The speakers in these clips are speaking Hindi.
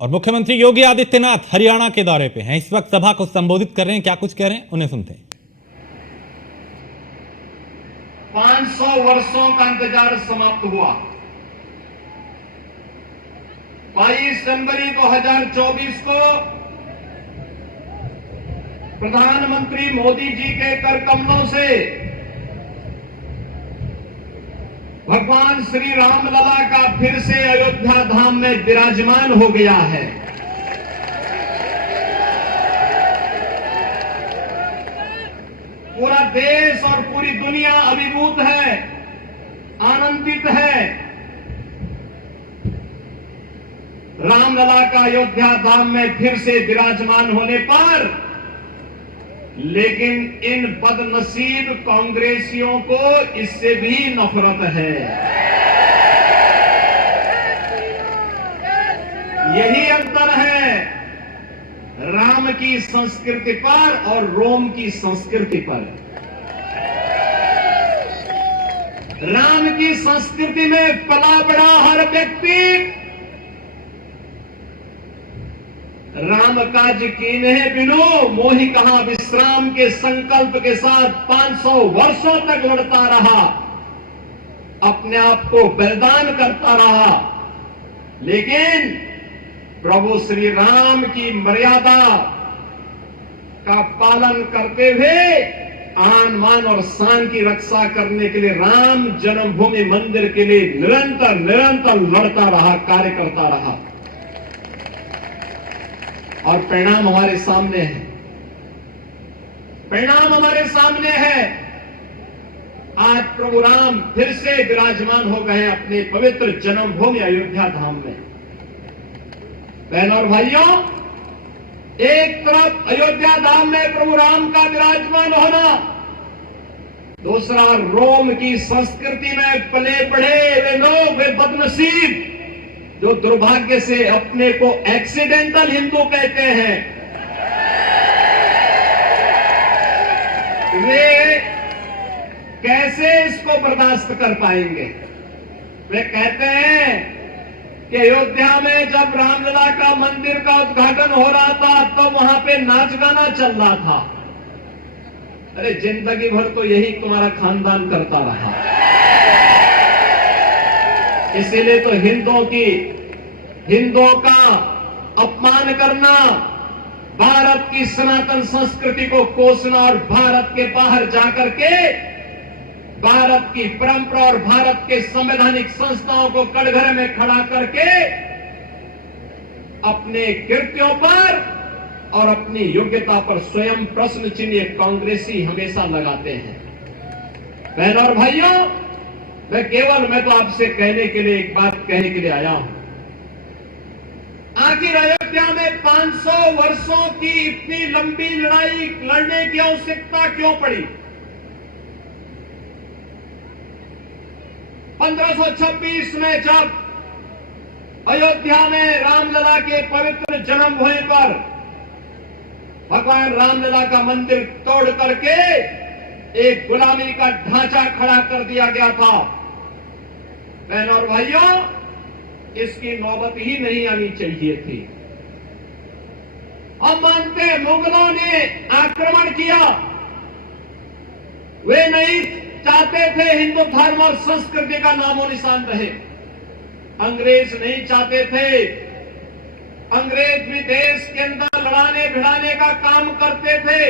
और मुख्यमंत्री योगी आदित्यनाथ हरियाणा के दौरे पे हैं। इस वक्त सभा को संबोधित कर रहे हैं। क्या कुछ कह रहे हैं, उन्हें सुनते हैं। 500 वर्षों का इंतजार समाप्त हुआ। 22 जनवरी 2024 को प्रधानमंत्री मोदी जी के कर कमलों से भगवान श्री राम लला का फिर से अयोध्या धाम में विराजमान हो गया है। पूरा देश और पूरी दुनिया अभिभूत है, आनंदित है। रामलला का अयोध्या धाम में फिर से विराजमान होने पर, लेकिन इन बदनसीब कांग्रेसियों को इससे भी नफरत है। यही अंतर है राम की संस्कृति पर और रोम की संस्कृति पर। राम की संस्कृति में पला बड़ा हर व्यक्ति राम काज कीन्हे बिनु मोहि कहां विश्राम के संकल्प के साथ 500 वर्षों तक लड़ता रहा, अपने आप को बलिदान करता रहा। लेकिन प्रभु श्री राम की मर्यादा का पालन करते हुए आन मान और शान की रक्षा करने के लिए राम जन्मभूमि मंदिर के लिए निरंतर लड़ता रहा, कार्य करता रहा। और परिणाम हमारे सामने है। परिणाम हमारे सामने है। आज प्रभु राम फिर से विराजमान हो गए अपने पवित्र जन्मभूमि अयोध्या धाम में। बहनों और भाइयों, एक तरफ अयोध्या धाम में प्रभु राम का विराजमान होना, दूसरा रोम की संस्कृति में पले बढ़े वे लोग, वे बदनसीब जो दुर्भाग्य से अपने को एक्सीडेंटल हिंदू कहते हैं, वे कैसे इसको बर्दाश्त कर पाएंगे। वे कहते हैं कि अयोध्या में जब रामलला का मंदिर का उद्घाटन हो रहा था तो वहां पे नाच गाना चल रहा था। अरे जिंदगी भर तो यही तुम्हारा खानदान करता रहा। इसीलिए तो हिंदुओं का अपमान करना, भारत की सनातन संस्कृति को कोसना और भारत के बाहर जाकर के भारत की परंपरा और भारत के संवैधानिक संस्थाओं को कटघरे में खड़ा करके अपने कृत्यों पर और अपनी योग्यता पर स्वयं प्रश्न चिन्ह कांग्रेसी हमेशा लगाते हैं। बहनों और भाइयों, मैं तो आपसे कहने के लिए एक बात कहने के लिए आया हूं। आखिर अयोध्या में 500 वर्षों की इतनी लंबी लड़ाई लड़ने की आवश्यकता क्यों पड़ी? 1526 में जब अयोध्या में रामलला के पवित्र जन्मभूमि पर भगवान रामलला का मंदिर तोड़ करके एक गुलामी का ढांचा खड़ा कर दिया गया था। बहनों और भाइयों, इसकी नौबत ही नहीं आनी चाहिए थी। हम मानते हैं मुगलों ने आक्रमण किया, वे नहीं चाहते थे हिंदू धर्म और संस्कृति का नामो निशान रहे। अंग्रेज नहीं चाहते थे। अंग्रेज भी देश के अंदर लड़ाने भिड़ाने का काम करते थे।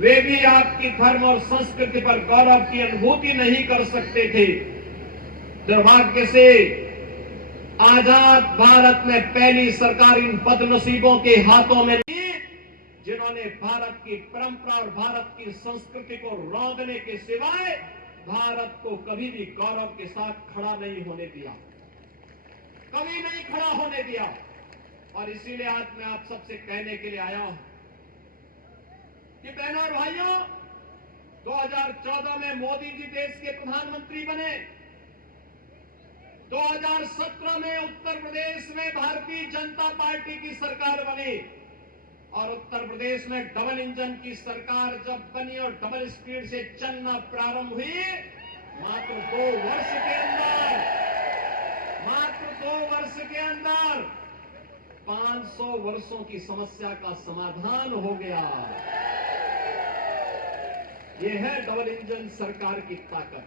वे भी आपकी धर्म और संस्कृति पर गौरव की अनुभूति नहीं कर सकते थे। दुर्भाग्य से आजाद भारत में पहली सरकार इन बदनसीबों के हाथों में ली, जिन्होंने भारत की परंपरा और भारत की संस्कृति को रौंदने के सिवाय भारत को कभी भी गौरव के साथ खड़ा नहीं होने दिया, कभी नहीं खड़ा होने दिया। और इसीलिए आज मैं आप सबसे कहने के लिए आया हूं कि बहनों और भाइयों, 2014 में मोदी जी देश के प्रधानमंत्री बने। 2017 में उत्तर प्रदेश में भारतीय जनता पार्टी की सरकार बनी और उत्तर प्रदेश में डबल इंजन की सरकार जब बनी और डबल स्पीड से चलना प्रारंभ हुई, मात्र 2 वर्ष के अंदर 500 वर्षों की समस्या का समाधान हो गया। यह है डबल इंजन सरकार की ताकत।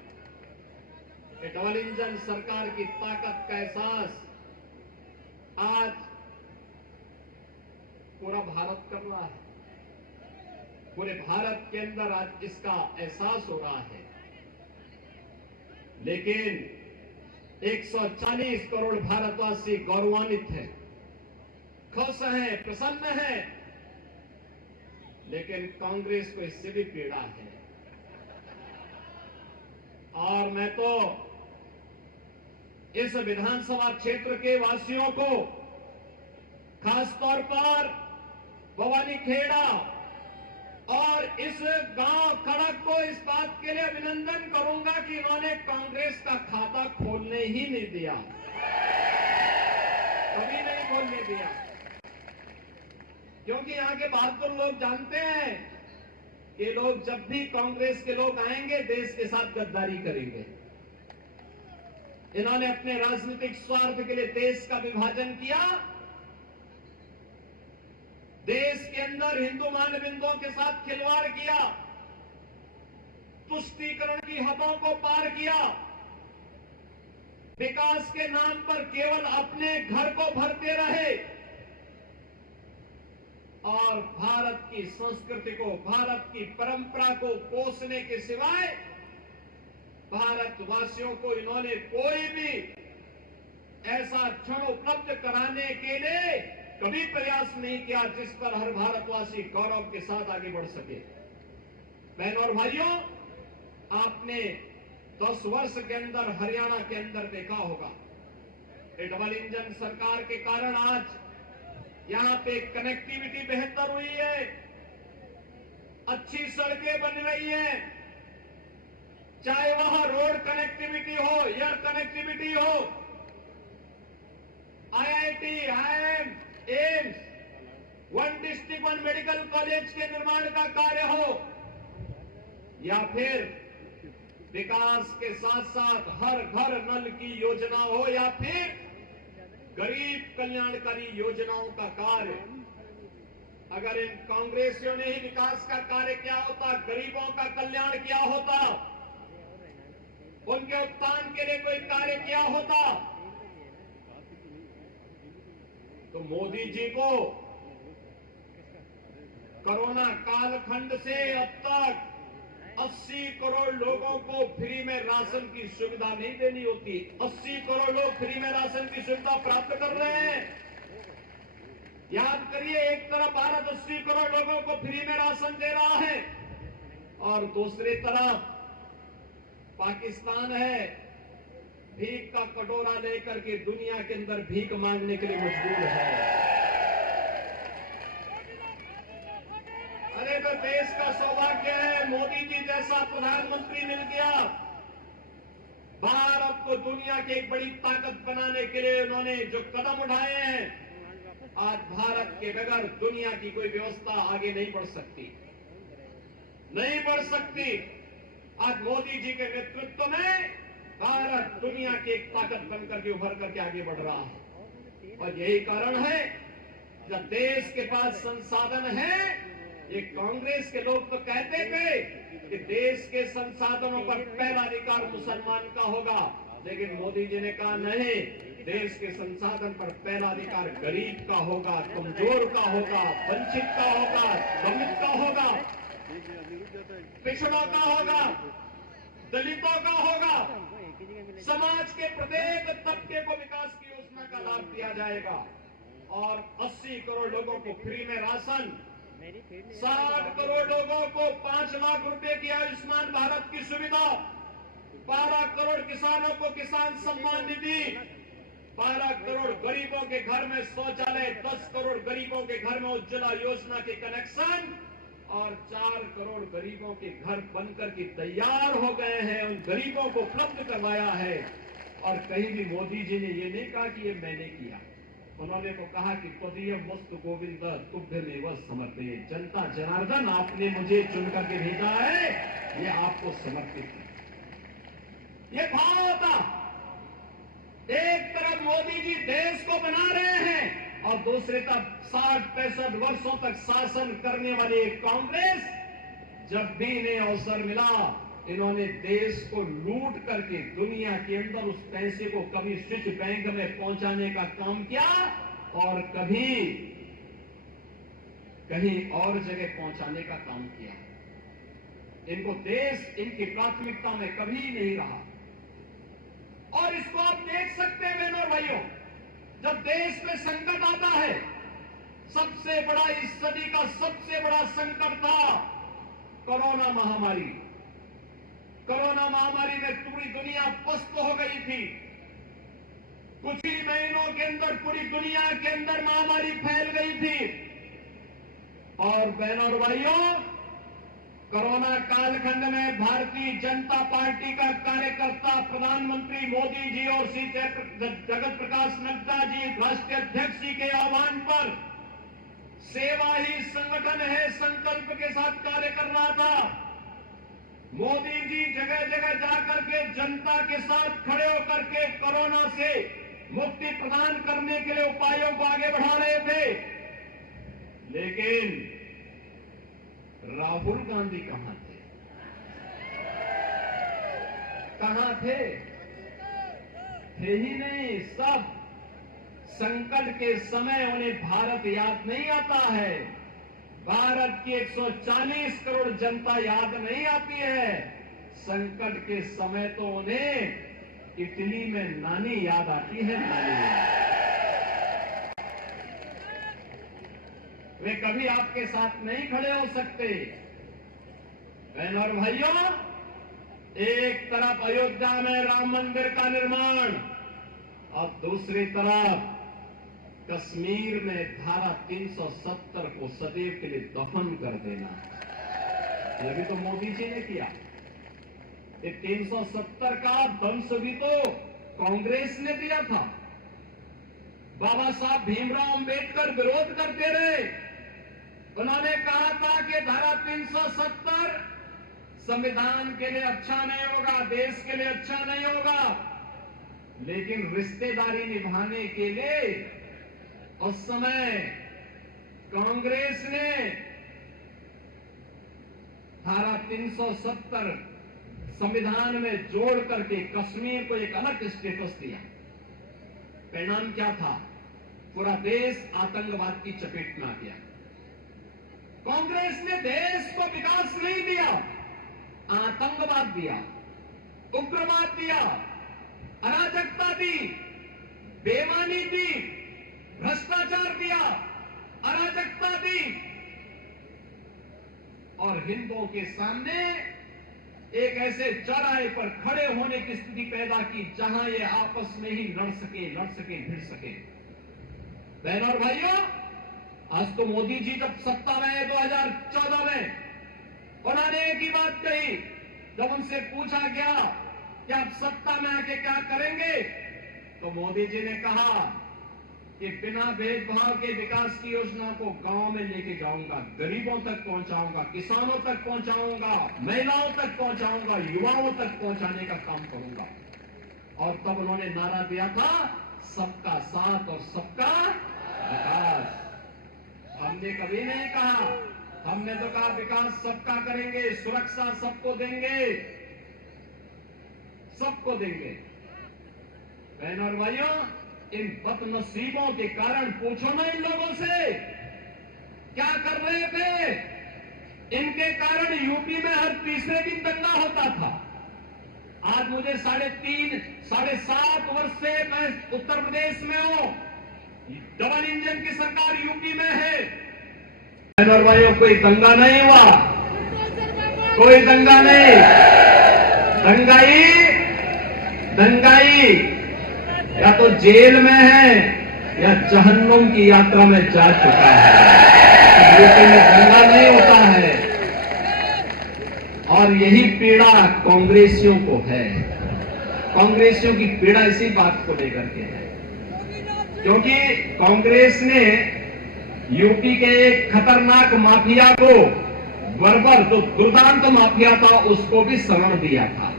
ये डबल इंजन सरकार की ताकत का एहसास आज पूरा भारत कर रहा है। पूरे भारत के अंदर आज इसका एहसास हो रहा है। लेकिन 140 करोड़ भारतवासी गौरवान्वित हैं, खुश हैं, प्रसन्न हैं, लेकिन कांग्रेस को इससे भी पीड़ा है। और मैं तो इस विधानसभा क्षेत्र के वासियों को, खासतौर पर भवानी खेड़ा और इस गांव खड़क को इस बात के लिए अभिनंदन करूंगा कि इन्होंने कांग्रेस का खाता खोलने ही नहीं दिया, कभी नहीं खोलने दिया। क्योंकि यहां के बहादुर लोग जानते हैं कि लोग जब भी कांग्रेस के लोग आएंगे देश के साथ गद्दारी करेंगे। इन्होंने अपने राजनीतिक स्वार्थ के लिए देश का विभाजन किया, देश के अंदर हिंदू मानविंदों के साथ खिलवाड़ किया, तुष्टीकरण की हदों को पार किया, विकास के नाम पर केवल अपने घर को भरते रहे और भारत की संस्कृति को, भारत की परंपरा को पोषने के सिवाय भारतवासियों को इन्होंने कोई भी ऐसा क्षण उपलब्ध कराने के लिए कभी प्रयास नहीं किया जिस पर हर भारतवासी गौरव के साथ आगे बढ़ सके। बहनों और भाइयों, आपने 10 वर्ष के अंदर हरियाणा के अंदर देखा होगा, डबल इंजन सरकार के कारण आज यहां पे कनेक्टिविटी बेहतर हुई है, अच्छी सड़कें बन रही हैं, चाहे वहां रोड कनेक्टिविटी हो, एयर कनेक्टिविटी हो, IIT, IIM, AIIMS, one district one medical college के निर्माण का कार्य हो, या फिर विकास के साथ साथ हर घर नल की योजना हो, या फिर गरीब कल्याणकारी योजनाओं का कार्य। अगर इन कांग्रेसियों ने ही विकास का कार्य किया होता, गरीबों का कल्याण किया होता, उनके उत्थान के लिए कोई कार्य किया होता, तो मोदी जी को कोरोना कालखंड से अब तक 80 करोड़ लोगों को फ्री में राशन की सुविधा नहीं देनी होती। 80 करोड़ लोग फ्री में राशन की सुविधा प्राप्त कर रहे हैं। याद करिए, एक तरफ भारत 80 करोड़ लोगों को फ्री में राशन दे रहा है और दूसरी तरफ पाकिस्तान है, भीख का कटोरा लेकर के दुनिया के अंदर भीख मांगने के लिए मजबूर है। अरे तो देश का सौभाग्य है, मोदी जी जैसा प्रधानमंत्री मिल गया। भारत को दुनिया की एक बड़ी ताकत बनाने के लिए उन्होंने जो कदम उठाए हैं, आज भारत के बगैर दुनिया की कोई व्यवस्था आगे नहीं बढ़ सकती, नहीं बढ़ सकती। आज मोदी जी के नेतृत्व में भारत दुनिया की एक ताकत बनकर के उभर करके आगे बढ़ रहा है। और यही कारण है, जब देश के पास संसाधन है, ये कांग्रेस के लोग तो कहते थे कि देश के संसाधनों पर पहला अधिकार मुसलमान का होगा, लेकिन मोदी जी ने कहा नहीं, देश के संसाधन पर पहला अधिकार गरीब का होगा, कमजोर का होगा, वंचित का होगा, दलित का होगा, पिछड़ों का होगा, दलितों का होगा। समाज के प्रत्येक तबके को विकास की योजना का लाभ दिया जाएगा और 80 करोड़ लोगों को फ्री में राशन, 60 करोड़ लोगों को 5 लाख रुपए की आयुष्मान भारत की सुविधा, 12 करोड़ किसानों को किसान सम्मान निधि, 12 करोड़ गरीबों के घर में शौचालय, 10 करोड़ गरीबों के घर में उज्ज्वला योजना के कनेक्शन और 4 करोड़ गरीबों के घर बनकर के तैयार हो गए हैं। उन गरीबों को उपलब्ध करवाया है। और कहीं भी मोदी जी ने ये नहीं कहा कि ये मैंने किया, उन्होंने तो कहा कि त्वदीय वस्तु गोविंद तुभ्यमेव समर्पये, जनता जनार्दन आपने मुझे चुन करके भेजा है, ये आपको समर्पित है। ये भाव था। एक तरफ मोदी जी देश को बना रहे हैं, और दूसरी तरफ 60-65 वर्षों तक शासन करने वाली एक कांग्रेस, जब भी इन्हें अवसर मिला इन्होंने देश को लूट करके दुनिया के अंदर उस पैसे को कभी स्विच बैंक में पहुंचाने का काम किया और कभी कहीं और जगह पहुंचाने का काम किया। इनको देश इनकी प्राथमिकता में कभी नहीं रहा। और इसको आप देख सकते हैं बहनों और भाइयों, जब देश में संकट आता है, सबसे बड़ा इस सदी का सबसे बड़ा संकट था कोरोना महामारी। कोरोना महामारी में पूरी दुनिया पस्त हो गई थी। कुछ ही महीनों के अंदर पूरी दुनिया के अंदर महामारी फैल गई थी। और बहनों और भाइयों, कोरोना कालखंड में भारतीय जनता पार्टी का कार्यकर्ता प्रधानमंत्री मोदी जी और श्री जगत प्रकाश नड्डा जी राष्ट्रीय अध्यक्ष जी के आह्वान पर सेवा ही संगठन है संकल्प के साथ कार्य कर रहा था। मोदी जी जगह जगह जाकर के जनता के साथ खड़े होकर के कोरोना से मुक्ति प्रदान करने के लिए उपायों को आगे बढ़ा रहे थे। लेकिन राहुल गांधी कहां थे? कहां थे? थे ही नहीं। सब संकट के समय उन्हें भारत याद नहीं आता है, भारत की 140 करोड़ जनता याद नहीं आती है। संकट के समय तो उन्हें इटली में नानी याद आती है। नानी वे कभी आपके साथ नहीं खड़े हो सकते। बहनों और भाइयों, एक तरफ अयोध्या में राम मंदिर का निर्माण और दूसरी तरफ कश्मीर में धारा 370 को सदैव के लिए दफन कर देना, यह भी तो मोदी जी ने किया। ये 370 का दंश भी तो कांग्रेस ने दिया था। बाबा साहब भीमराव अंबेडकर विरोध करते रहे। उन्होंने कहा था कि धारा 370 संविधान के लिए अच्छा नहीं होगा, देश के लिए अच्छा नहीं होगा। लेकिन रिश्तेदारी निभाने के लिए उस समय कांग्रेस ने धारा 370 संविधान में जोड़ करके कश्मीर को एक अलग स्टेटस दिया। परिणाम क्या था? पूरा देश आतंकवाद की चपेट में आ गया। कांग्रेस ने देश को विकास नहीं दिया, आतंकवाद दिया, उग्रवाद दिया, अराजकता दी, बेईमानी दी, भ्रष्टाचार दिया, अराजकता दी और हिंदुओं के सामने एक ऐसे चौराहे पर खड़े होने की स्थिति पैदा की जहां ये आपस में ही लड़ सके, भिड़ सके। बहनों और भाइयों, आज तो मोदी जी जब सत्ता में आए 2014 में, उन्होंने एक ही बात कही। जब उनसे पूछा गया कि आप सत्ता में आके क्या करेंगे, तो मोदी जी ने कहा कि बिना भेदभाव के विकास की योजना को गांव में लेके जाऊंगा, गरीबों तक पहुंचाऊंगा, किसानों तक पहुंचाऊंगा, महिलाओं तक पहुंचाऊंगा, युवाओं तक पहुंचाने का काम करूंगा। और तब उन्होंने नारा दिया था, सबका साथ और सबका विकास। हमने कभी नहीं कहा, हमने तो कहा विकास सबका करेंगे, सुरक्षा सबको देंगे, सबको देंगे। बहनों और भाइयों, इन बदनसीबों के कारण पूछो ना इन लोगों से क्या कर रहे थे। इनके कारण यूपी में हर तीसरे दिन दंगा होता था। आज मुझे 3.5-7 वर्ष से मैं उत्तर प्रदेश में हूं, डबल इंजन की सरकार यूपी में है। बहनों और भाइयों, कोई दंगा नहीं हुआ, कोई दंगा नहीं। दंगाई या तो जेल में है या जहन्नुम की यात्रा में जा चुका है। यूपी में दंगा नहीं होता है और यही पीड़ा कांग्रेसियों को है। कांग्रेसियों की पीड़ा इसी बात को लेकर के है, क्योंकि कांग्रेस ने यूपी के एक खतरनाक माफिया को, बर्बर जो दुर्दांत माफिया था, उसको भी शरण दिया था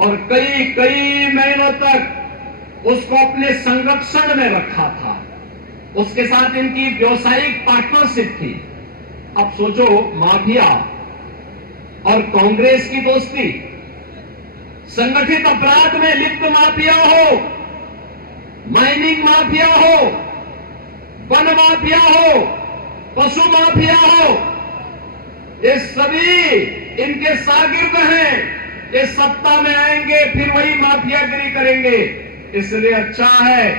और कई महीनों तक उसको अपने संरक्षण में रखा था। उसके साथ इनकी व्यावसायिक पार्टनरशिप थी। अब सोचो, माफिया और कांग्रेस की दोस्ती, संगठित अपराध में लिप्त माफिया हो, माइनिंग माफिया हो, वन माफिया हो, पशु माफिया हो, ये सभी इनके शागिर्द हैं। ये सत्ता में आएंगे फिर वही माफियागिरी करेंगे। इसलिए अच्छा है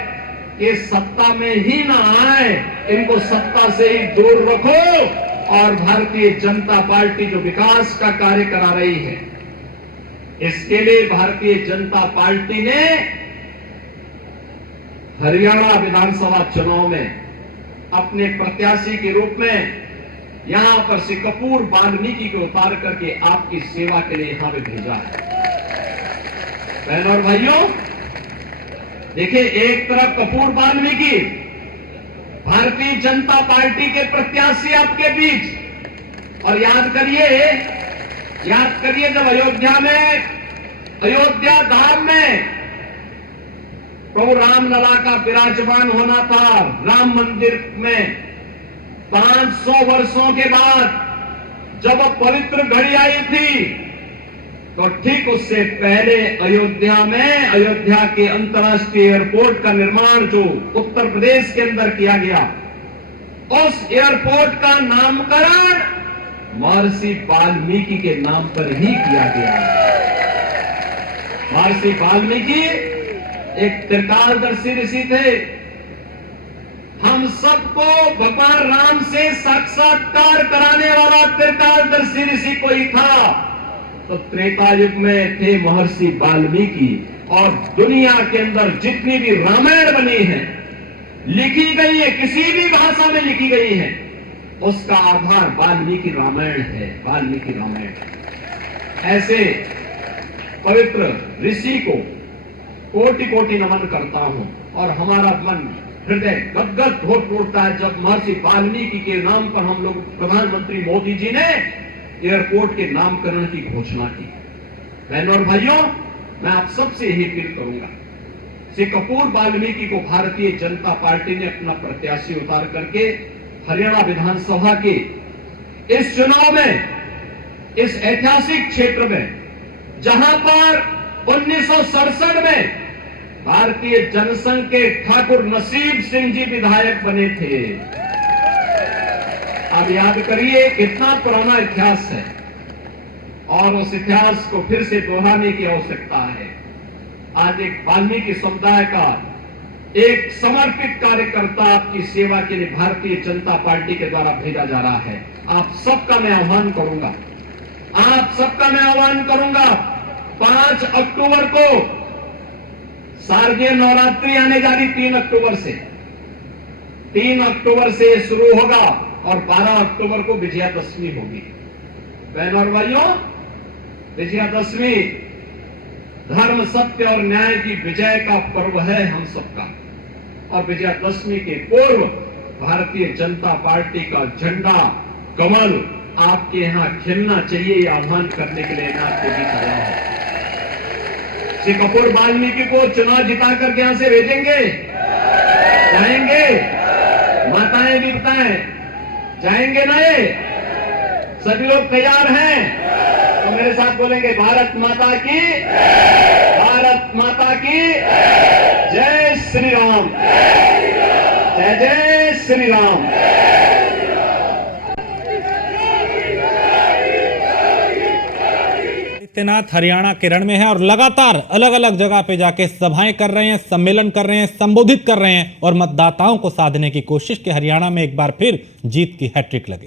कि सत्ता में ही ना आए, इनको सत्ता से ही दूर रखो। और भारतीय जनता पार्टी जो विकास का कार्य करा रही है, इसके लिए भारतीय जनता पार्टी ने हरियाणा विधानसभा चुनाव में अपने प्रत्याशी के रूप में यहां पर से कपूर वाल्मीकि को उतार करके आपकी सेवा के लिए यहां पे भेजा है। बहनों और भाइयों, देखिए, एक तरफ कपूर वाल्मीकि भारतीय जनता पार्टी के प्रत्याशी आपके बीच, और याद करिए जब अयोध्या धाम में प्रभु रामलला का विराजमान होना था, राम मंदिर में 500 वर्षों के बाद जब पवित्र घड़ी आई थी, तो ठीक उससे पहले अयोध्या के अंतर्राष्ट्रीय एयरपोर्ट का निर्माण जो उत्तर प्रदेश के अंदर किया गया, उस एयरपोर्ट का नामकरण महर्षि वाल्मीकि के नाम पर ही किया गया। महर्षि वाल्मीकि एक त्रिकालदर्शी ऋषि थे। हम सबको भगवान राम से साक्षात्कार कराने वाला त्रिकालदर्शी ऋषि कोई था, तो त्रेता युग में थे महर्षि वाल्मीकि। और दुनिया के अंदर जितनी भी रामायण बनी है, लिखी गई है, किसी भी भाषा में लिखी गई है, उसका आधार वाल्मीकि रामायण है। वाल्मीकि रामायण। ऐसे पवित्र ऋषि को कोटि कोटि नमन करता हूं, और हमारा मन हृदय गदगद हो उठता है जब महर्षि वाल्मीकि के नाम पर हम लोग प्रधानमंत्री मोदी जी ने एयरपोर्ट के नामकरण की घोषणा की। बहनों और भाइयों, मैं आप सबसे यही अपील करूंगा, श्री कपूर वाल्मीकि को भारतीय जनता पार्टी ने अपना प्रत्याशी उतार करके हरियाणा विधानसभा के इस चुनाव में, इस ऐतिहासिक क्षेत्र में, जहां पर 1967 में भारतीय जनसंघ के ठाकुर नसीब सिंह जी विधायक बने थे। अब याद करिए कितना पुराना इतिहास है, और उस इतिहास को फिर से दोहराने की आवश्यकता है। आज एक वाल्मीकि समुदाय का एक समर्पित कार्यकर्ता आपकी सेवा के लिए भारतीय जनता पार्टी के द्वारा भेजा जा रहा है। आप सबका मैं आह्वान करूंगा, 5 अक्टूबर को शारदीय नवरात्रि आने जा रही। 3 अक्टूबर से शुरू होगा और 12 अक्टूबर को विजयादशमी होगी। बहनों और भाइयों, विजयादशमी धर्म, सत्य और न्याय की विजय का पर्व है हम सबका। और विजयादशमी के पूर्व भारतीय जनता पार्टी का झंडा, कमल आपके यहां खिलना चाहिए, आह्वान करने के लिए मैं आपको भी कर रहा हूं। श्री कपूर वाल्मीकि को चुनाव जिता करके यहां से भेजेंगे, जाएंगे? माताएं भी बताएं, जाएंगे ना? ये सभी लोग तैयार हैं तो मेरे साथ बोलेंगे, भारत माता की, भारत माता की जय श्री राम, जय जय श्री राम। आदित्यनाथ हरियाणा के रण में है और लगातार अलग अलग जगह पे जाके सभाएं कर रहे हैं, सम्मेलन कर रहे हैं, संबोधित कर रहे हैं और मतदाताओं को साधने की कोशिश कि हरियाणा में एक बार फिर जीत की हैट्रिक लगे।